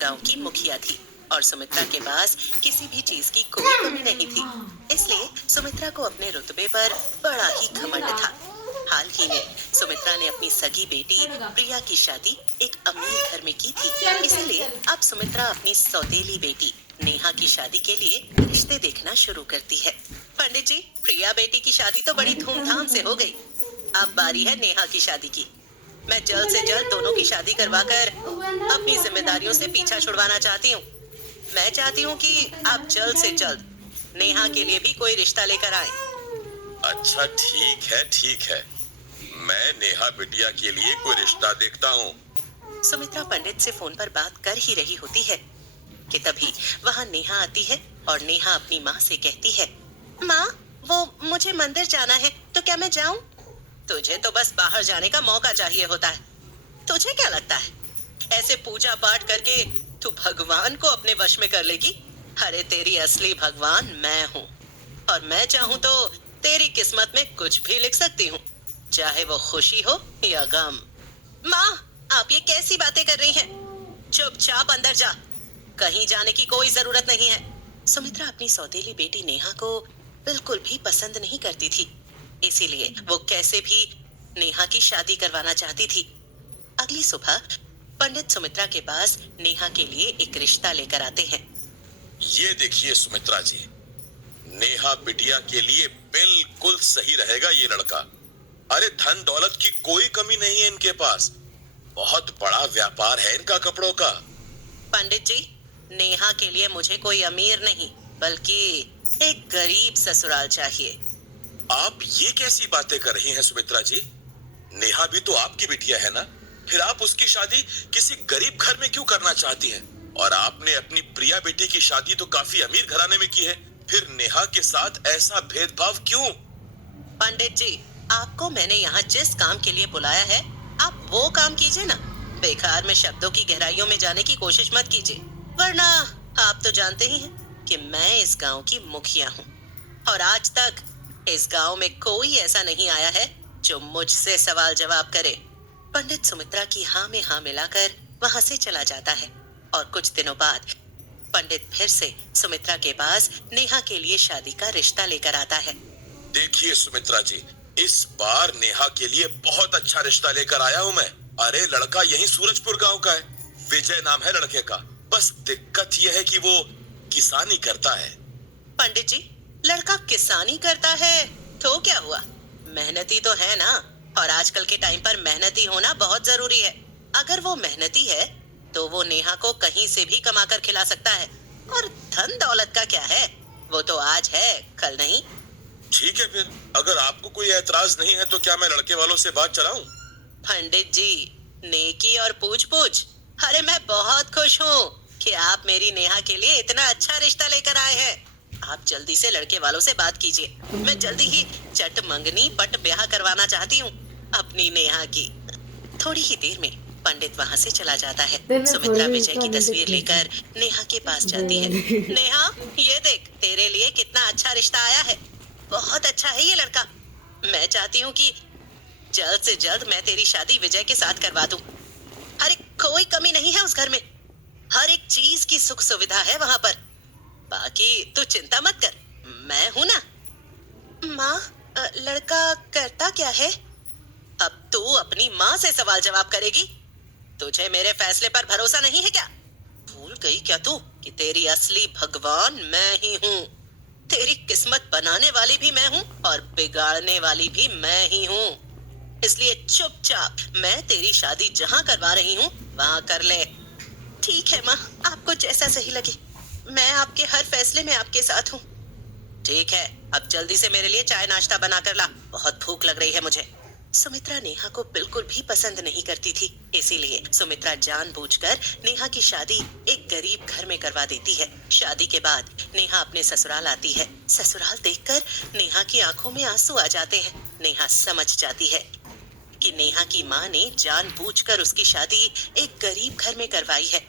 गांव की मुखिया थी और सुमित्रा के पास किसी भी चीज की कोई कमी नहीं थी। इसलिए सुमित्रा को अपने रुतबे पर बड़ा ही घमंड था। हाल ही में सुमित्रा ने अपनी सगी बेटी प्रिया की शादी एक अमीर घर में की थी। इसीलिए अब सुमित्रा अपनी सौतेली बेटी नेहा की शादी के लिए रिश्ते देखना शुरू करती है। पंडित जी, प्रिया बेटी की शादी तो बड़ी धूमधाम से हो गई। अब बारी है नेहा की शादी की। मैं जल्द से जल्द दोनों की शादी करवाकर अपनी जिम्मेदारियों से पीछा छुड़वाना चाहती हूँ। मैं चाहती हूँ कि आप जल्द से जल्द नेहा के लिए भी कोई रिश्ता लेकर आए। अच्छा, ठीक है, मैं नेहा बिटिया के लिए कोई रिश्ता देखता हूँ। सुमित्रा पंडित से फोन पर बात कर ही रही होती है कि तभी वहाँ नेहा आती है और नेहा अपनी माँ से कहती है, माँ, वो मुझे मंदिर जाना है, तो क्या मैं जाऊँ? तुझे तो बस बाहर जाने का मौका चाहिए होता है। तुझे क्या लगता है ऐसे पूजा पाठ करके तू भगवान को अपने वश में कर लेगी? अरे तेरी असली भगवान मैं हूँ और मैं चाहूँ तो तेरी किस्मत में कुछ भी लिख सकती हूँ, चाहे वो खुशी हो या गम। माँ, आप ये कैसी बातें कर रही हैं? चुपचाप अंदर जा, कहीं जाने की कोई जरूरत नहीं है। सुमित्रा अपनी सौतेली बेटी नेहा को बिल्कुल भी पसंद नहीं करती थी, इसीलिए वो कैसे भी नेहा की शादी करवाना चाहती थी। अगली सुबह पंडित सुमित्रा के पास नेहा के लिए एक रिश्ता लेकर आते हैं। ये देखिए सुमित्रा जी, नेहा बिटिया के लिए बिल्कुल सही रहेगा ये लड़का। अरे धन दौलत की कोई कमी नहीं है इनके पास, बहुत बड़ा व्यापार है इनका कपड़ों का। पंडित जी, नेहा के लिए मुझे कोई अमीर नहीं बल्कि एक गरीब ससुराल चाहिए। आप ये कैसी बातें कर रही हैं सुमित्रा जी? नेहा भी तो आपकी बिटिया है ना, फिर आप उसकी शादी किसी गरीब घर में क्यों करना चाहती हैं? और आपने अपनी प्रिया बेटी की शादी तो काफी अमीर घराने में की है, फिर नेहा के साथ ऐसा भेदभाव क्यों? पंडित जी, आपको मैंने यहाँ जिस काम के लिए बुलाया है, आप वो काम कीजिए ना। बेकार में शब्दों की गहराइयों में जाने की कोशिश मत कीजिए, वरना आप तो जानते ही हैं कि मैं इस गांव की मुखिया हूँ और आज तक इस गांव में कोई ऐसा नहीं आया है जो मुझसे सवाल जवाब करे। पंडित सुमित्रा की हाँ में हाँ मिलाकर वहां से चला जाता है और कुछ दिनों बाद पंडित फिर से सुमित्रा के पास नेहा के लिए शादी का रिश्ता लेकर आता है। देखिए सुमित्रा जी, इस बार नेहा के लिए बहुत अच्छा रिश्ता लेकर आया हूँ मैं। अरे लड़का यही सूरजपुर गांव का है, विजय नाम है लड़के का। बस दिक्कत यह है कि वो किसानी करता है। पंडित जी, लड़का किसानी करता है तो क्या हुआ? मेहनती तो है ना, और आजकल के टाइम पर मेहनती होना बहुत जरूरी है। अगर वो मेहनती है तो वो नेहा को कहीं से भी कमाकर खिला सकता है, और धन दौलत का क्या है, वो तो आज है कल नहीं। ठीक है, फिर अगर आपको कोई एतराज नहीं है तो क्या मैं लड़के वालों से बात चलाऊं? पंडित जी, नेकी और पूछ पूछ। अरे मैं बहुत खुश हूँ कि आप मेरी नेहा के लिए इतना अच्छा रिश्ता लेकर आए हैं। आप जल्दी से लड़के वालों से बात कीजिए, मैं जल्दी ही चट मंगनी पट ब्याह करवाना चाहती हूँ अपनी नेहा की। थोड़ी ही देर में पंडित वहाँ से चला जाता है। सुमित्रा विजय की तस्वीर लेकर नेहा के पास जाती है। नेहा, ये देख, तेरे लिए कितना अच्छा रिश्ता आया है। बहुत अच्छा है ये लड़का। मैं चाहती हूँ कि जल्द से जल्द मैं तेरी शादी विजय के साथ करवा दूं। अरे कोई कमी नहीं है उस घर में, हर एक चीज की सुख सुविधा है वहाँ पर। बाकी तू चिंता मत कर, मैं हूं ना। माँ, लड़का करता क्या है? अब तू अपनी माँ से सवाल जवाब करेगी? तुझे मेरे फैसले पर भरोसा नहीं है क्या? भूल गई क्या तू कि तेरी असली भगवान मैं ही हूँ? तेरी किस्मत बनाने वाली भी मैं हूँ और बिगाड़ने वाली भी मैं ही हूँ। इसलिए चुपचाप मैं तेरी शादी जहाँ करवा रही हूँ वहाँ कर ले। ठीक है माँ, आपको जैसा सही लगे, मैं आपके हर फैसले में आपके साथ हूँ। ठीक है, अब जल्दी से मेरे लिए चाय नाश्ता बना कर ला, बहुत भूख लग रही है मुझे। सुमित्रा नेहा को बिल्कुल भी पसंद नहीं करती थी, इसीलिए सुमित्रा जानबूझकर नेहा की शादी एक गरीब घर में करवा देती है। शादी के बाद नेहा अपने ससुराल आती है। ससुराल देखकर नेहा की आंखों में आंसू आ जाते हैं। नेहा समझ जाती है कि नेहा की माँ ने जानबूझकर उसकी शादी एक गरीब घर में करवाई है।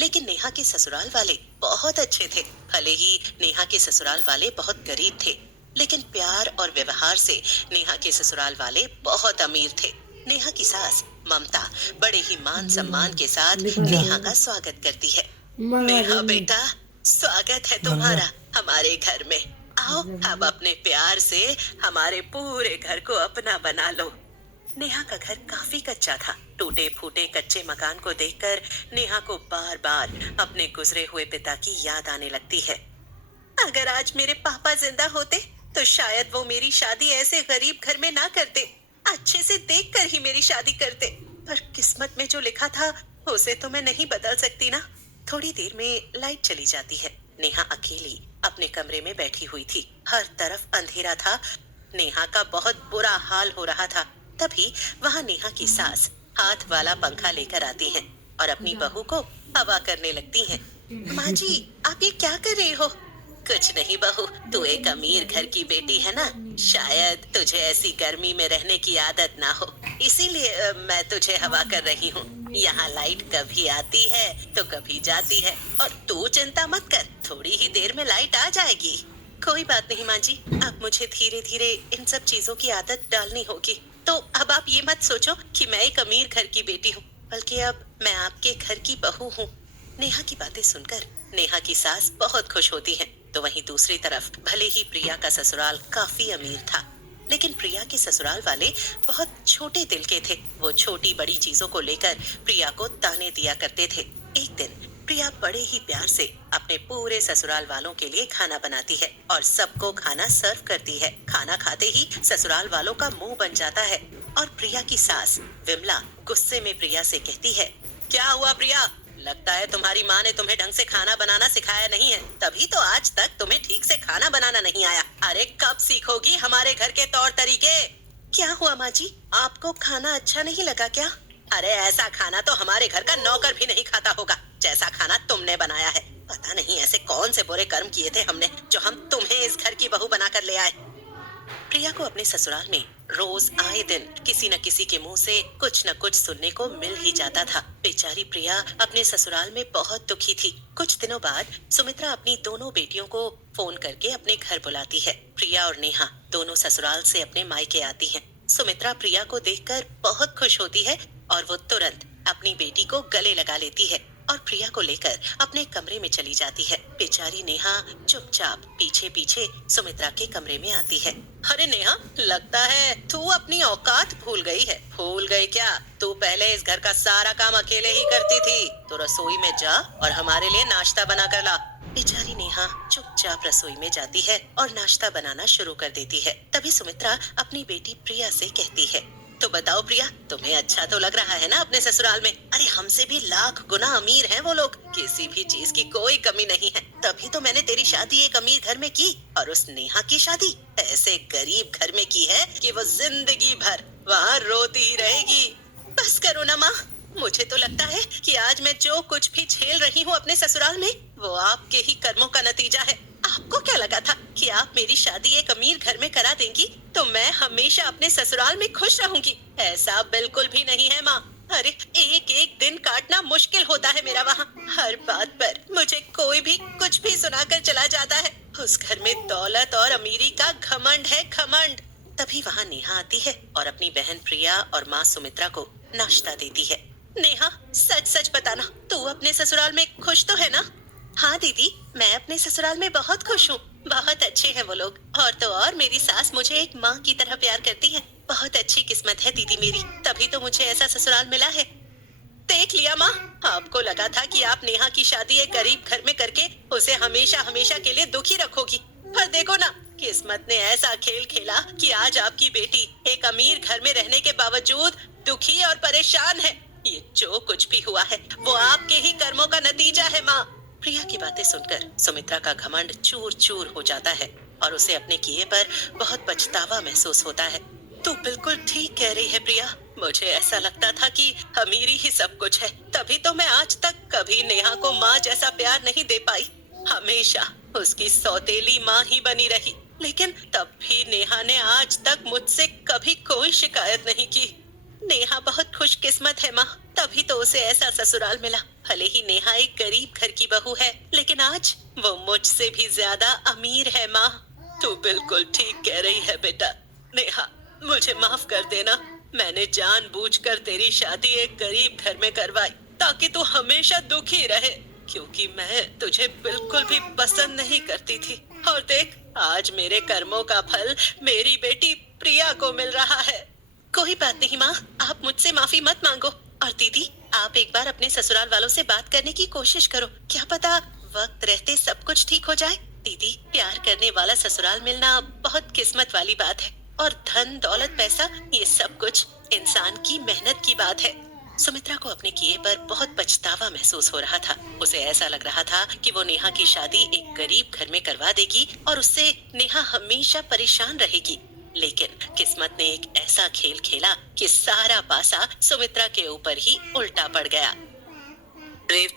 लेकिन नेहा के ससुराल वाले बहुत अच्छे थे। भले ही नेहा के ससुराल वाले बहुत गरीब थे, लेकिन प्यार और व्यवहार से नेहा के ससुराल वाले बहुत अमीर थे। नेहा की सास ममता बड़े ही मान सम्मान के साथ देखो जा। नेहा का स्वागत करती है। नेहा बेटा, स्वागत है तुम्हारा हमारे घर में। आओ, अब अपने प्यार से हमारे पूरे घर को अपना बना लो। नेहा का घर काफी कच्चा था। टूटे फूटे कच्चे मकान को देखकर नेहा को बार बार अपने गुजरे हुए पिता की याद आने लगती है। अगर आज मेरे पापा जिंदा होते तो शायद वो मेरी शादी ऐसे गरीब घर में ना करते, अच्छे से देखकर ही मेरी शादी करते। पर किस्मत में जो लिखा था उसे तो मैं नहीं बदल सकती ना। थोड़ी देर में लाइट चली जाती है। नेहा अकेली अपने कमरे में बैठी हुई थी। हर तरफ अंधेरा था। नेहा का बहुत बुरा हाल हो रहा था। तभी वहाँ नेहा की सास हाथ वाला पंखा लेकर आती है और अपनी बहू को हवा करने लगती हैं। माँ जी, आप ये क्या कर रही हो? कुछ नहीं बहू, तू एक अमीर घर की बेटी है ना, शायद तुझे ऐसी गर्मी में रहने की आदत ना हो, इसीलिए मैं तुझे हवा कर रही हूँ। यहाँ लाइट कभी आती है तो कभी जाती है, और तू चिंता मत कर, थोड़ी ही देर में लाइट आ जाएगी। कोई बात नहीं माँ जी, अब मुझे धीरे धीरे इन सब चीजों की आदत डालनी होगी। तो अब आप ये मत सोचो कि मैं एक अमीर घर की बेटी हूँ, बल्कि अब मैं आपके घर की बहू हूँ। नेहा की बातें सुनकर नेहा की सास बहुत खुश होती है। तो वहीं दूसरी तरफ भले ही प्रिया का ससुराल काफी अमीर था, लेकिन प्रिया के ससुराल वाले बहुत छोटे दिल के थे। वो छोटी बड़ी चीजों को लेकर प्रिया को ताने दिया करते थे। एक दिन प्रिया बड़े ही प्यार से अपने पूरे ससुराल वालों के लिए खाना बनाती है और सबको खाना सर्व करती है। खाना खाते ही ससुराल वालों का मुंह बन जाता है और प्रिया की सास विमला गुस्से में प्रिया से कहती है, क्या हुआ प्रिया? लगता है तुम्हारी माँ ने तुम्हें ढंग से खाना बनाना सिखाया नहीं है, तभी तो आज तक तुम्हें ठीक से खाना बनाना नहीं आया। अरे कब सीखोगी हमारे घर के तौर तरीके? क्या हुआ माँ जी, आपको खाना अच्छा नहीं लगा क्या? अरे ऐसा खाना तो हमारे घर का नौकर भी नहीं खाता होगा जैसा खाना तुमने बनाया है। पता नहीं ऐसे कौन से बुरे कर्म किए थे हमने जो हम तुम्हें इस घर की बहू बनाकर ले आए। प्रिया को अपने ससुराल में रोज आए दिन किसी न किसी के मुंह से कुछ न कुछ सुनने को मिल ही जाता था। बेचारी प्रिया अपने ससुराल में बहुत दुखी थी। कुछ दिनों बाद सुमित्रा अपनी दोनों बेटियों को फोन करके अपने घर बुलाती है। प्रिया और नेहा दोनों ससुराल से अपने मायके आती हैं। सुमित्रा प्रिया को देखकर बहुत खुश होती है और वो तुरंत अपनी बेटी को गले लगा लेती है और प्रिया को लेकर अपने कमरे में चली जाती है। बेचारी नेहा चुपचाप पीछे पीछे सुमित्रा के कमरे में आती है। अरे नेहा, लगता है तू अपनी औकात भूल गई है। भूल गई क्या? तू पहले इस घर का सारा काम अकेले ही करती थी। तो रसोई में जा और हमारे लिए नाश्ता बना कर ला। बेचारी नेहा चुपचाप रसोई में जाती है और नाश्ता बनाना शुरू कर देती है। तभी सुमित्रा अपनी बेटी प्रिया से कहती है, तो बताओ प्रिया, तुम्हें अच्छा तो लग रहा है ना अपने ससुराल में? अरे हमसे भी लाख गुना अमीर हैं वो लोग, किसी भी चीज की कोई कमी नहीं है। तभी तो मैंने तेरी शादी एक अमीर घर में की और उस नेहा की शादी ऐसे गरीब घर में की है कि वो जिंदगी भर वहाँ रोती ही रहेगी। बस करो ना माँ, मुझे तो लगता है कि आज मैं जो कुछ भी झेल रही हूँ अपने ससुराल में वो आपके ही कर्मों का नतीजा है। आपको क्या लगा था कि आप मेरी शादी एक अमीर घर में करा देंगी तो मैं हमेशा अपने ससुराल में खुश रहूंगी? ऐसा बिल्कुल भी नहीं है माँ। अरे एक एक दिन काटना मुश्किल होता है मेरा वहाँ। हर बात पर मुझे कोई भी कुछ भी सुनाकर चला जाता है। उस घर में दौलत और अमीरी का घमंड है, घमंड। तभी वहाँ नेहा आती है और अपनी बहन प्रिया और माँ सुमित्रा को नाश्ता देती है। नेहा, सच सच बताना, तू अपने ससुराल में खुश तो है ना? हाँ दीदी, मैं अपने ससुराल में बहुत खुश हूँ। बहुत अच्छे हैं वो लोग, और तो और मेरी सास मुझे एक माँ की तरह प्यार करती है। बहुत अच्छी किस्मत है दीदी मेरी, तभी तो मुझे ऐसा ससुराल मिला है। देख लिया माँ, आपको लगा था कि आप नेहा की शादी एक गरीब घर में करके उसे हमेशा हमेशा के लिए दुखी रखोगी, पर देखो ना, किस्मत ने ऐसा खेल खेला कि आज आपकी बेटी एक अमीर घर में रहने के बावजूद दुखी और परेशान है। ये जो कुछ भी हुआ है वो आपके ही कर्मों का नतीजा है माँ। प्रिया की बातें सुनकर सुमित्रा का घमंड चूर चूर हो जाता है और उसे अपने किए पर बहुत पछतावा महसूस होता है। तू बिल्कुल ठीक कह रही है प्रिया, मुझे ऐसा लगता था कि अमीरी ही सब कुछ है, तभी तो मैं आज तक कभी नेहा को माँ जैसा प्यार नहीं दे पाई। हमेशा उसकी सौतेली माँ ही बनी रही, लेकिन तब भी नेहा ने आज तक मुझसे कभी कोई शिकायत नहीं की। नेहा बहुत खुशकिस्मत है माँ, तभी तो उसे ऐसा ससुराल मिला। भले ही नेहा एक गरीब घर की बहू है, लेकिन आज वो मुझसे भी ज्यादा अमीर है माँ। तू बिल्कुल ठीक कह रही है बेटा। नेहा, मुझे माफ कर देना, मैंने जानबूझकर तेरी शादी एक गरीब घर में करवाई ताकि तू हमेशा दुखी रहे, क्योंकि मैं तुझे बिल्कुल भी पसंद नहीं करती थी। और देख, आज मेरे कर्मों का फल मेरी बेटी प्रिया को मिल रहा है। कोई बात नहीं माँ, आप मुझसे माफी मत मांगो। और दीदी, आप एक बार अपने ससुराल वालों से बात करने की कोशिश करो, क्या पता वक्त रहते सब कुछ ठीक हो जाए। दीदी, प्यार करने वाला ससुराल मिलना बहुत किस्मत वाली बात है, और धन दौलत पैसा ये सब कुछ इंसान की मेहनत की बात है। सुमित्रा को अपने किए पर बहुत पछतावा महसूस हो रहा था। उसे ऐसा लग रहा था कि वो नेहा की शादी एक गरीब घर में करवा देगी और उससे नेहा हमेशा परेशान रहेगी। लेकिन किस्मत ने एक ऐसा खेल खेला कि सारा पासा सुमित्रा के ऊपर ही उल्टा पड़ गया। रेवती